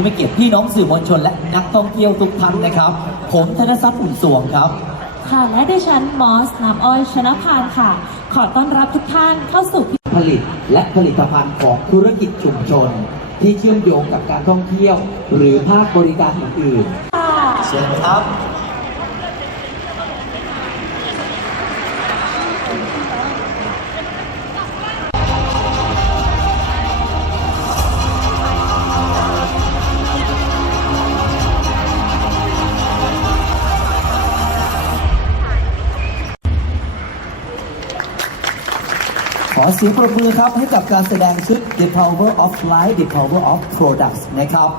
ผู้มีเกียรติพี่น้องสื่อมวลชนและนักท่องเที่ยวทุกท่านนะครับ ผมธนทรัพย์อุ่นสวงครับ ค่ะและดิฉันมอสน้ำอ้อยชนะพานค่ะ ขอต้อนรับทุกท่านเข้าสู่ผลิตและผลิตภัณฑ์ของธุรกิจชุมชน ที่เชื่อมโยงกับการท่องเที่ยว หรือภาคบริการอื่นค่ะๆเชิญครับ อเสียงปรบมือครับให้กับการแสดงชุด The Power of Life The Power of Products นะครับ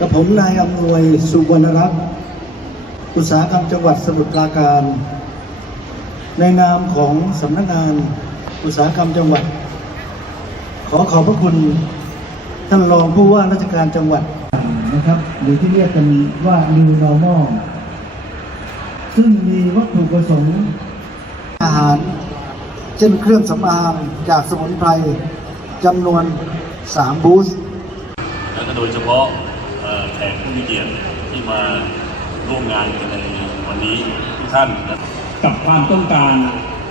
กับผมนายอำนวยสุวรรณรัตน์อุตสาหกรรมจังหวัดสมุทรปราการ ในนามของสำนักงานอุตสาหกรรมจังหวัด ขอขอบพระคุณท่านรองผู้ว่าราชการจังหวัดนะครับ หรือที่เรียกกันว่า New Normal ซึ่งมีวัตถุประสงค์อาหาร เช่นเครื่องสำอางจากสมุนไพรจำนวน 3 บูธแล้วก็โดยเฉพาะเอ่อแขกผู้มีเกียรติที่มาร่วมงานกันในวันนี้ทุกท่านนะ กับความต้องการ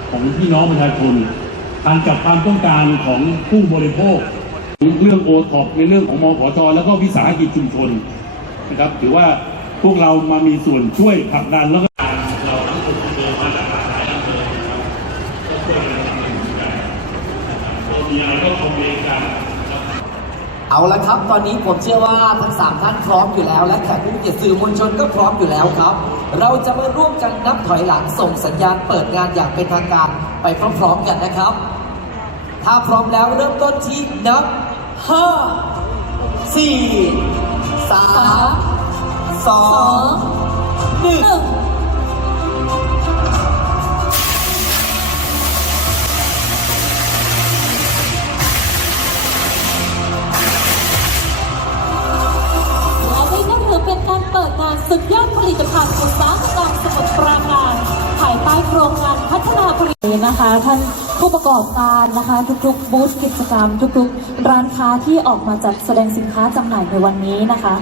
ของพี่น้องประชาชนทานกับความต้องการของผู้บริโภคเรื่องโอท็อปในเรื่องของมอขจแล้วก็วิสาหกิจชุมชนนะครับ ถือว่าพวกเรามามีส่วนช่วยผลักดันแล้วก็เราทั้งหมดอำเภอมาจากหลากหลายอำเภอนะครับก็ช่วยกันทำงานกันนะครับก็มีอะไรก็คอมเมนต์กัน เอาละครับ ตอนนี้ผมเชื่อว่าทั้งสามท่านพร้อมอยู่แล้ว และแขกผู้มีเกียรติสื่อมวลชนก็พร้อมอยู่แล้วครับ เราจะมาร่วมกันนับถอยหลังส่งสัญญาณเปิดงานอย่างเป็นทางการไปพร้อมๆกันนะครับ ถ้าพร้อมแล้วเริ่มต้นที่นับห้าสี่สามสองหนึ่ง เป็นการเปิดงานสุดยอดผลิตภัณฑ์อุตสาหกรรมสมุทรปราการภายใต้โครงการพัฒนาผลิตนะคะ ท่านผู้ประกอบการนะคะ ทุกๆ บูธกิจกรรม ทุกๆ ร้านค้าที่ออกมาจัดแสดงสินค้าจำหน่ายในวันนี้นะคะ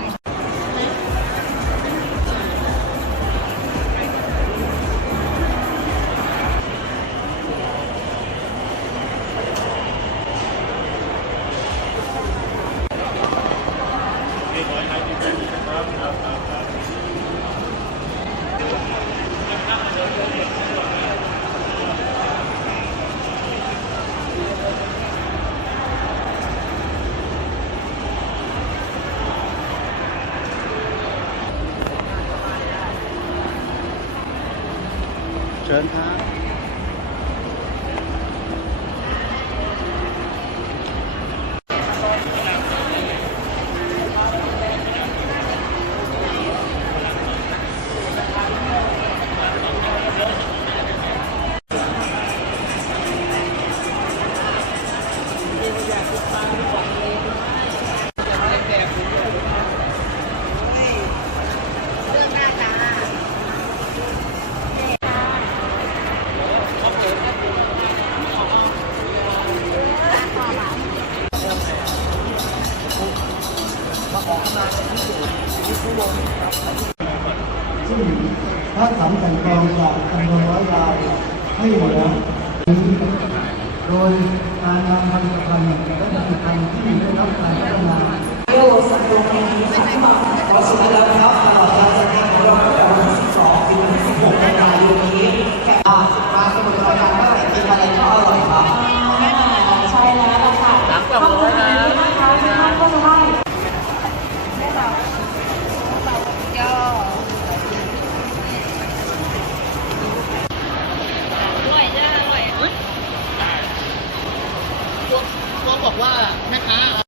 เชิ พระสังแต่งกองจากจำนวนร้อยรายให้เหลือโดยการนำผลิตภัณฑ์และผลิตภัณฑ์ที่ได้รับการพัฒนา บอกว่าแม่ค้า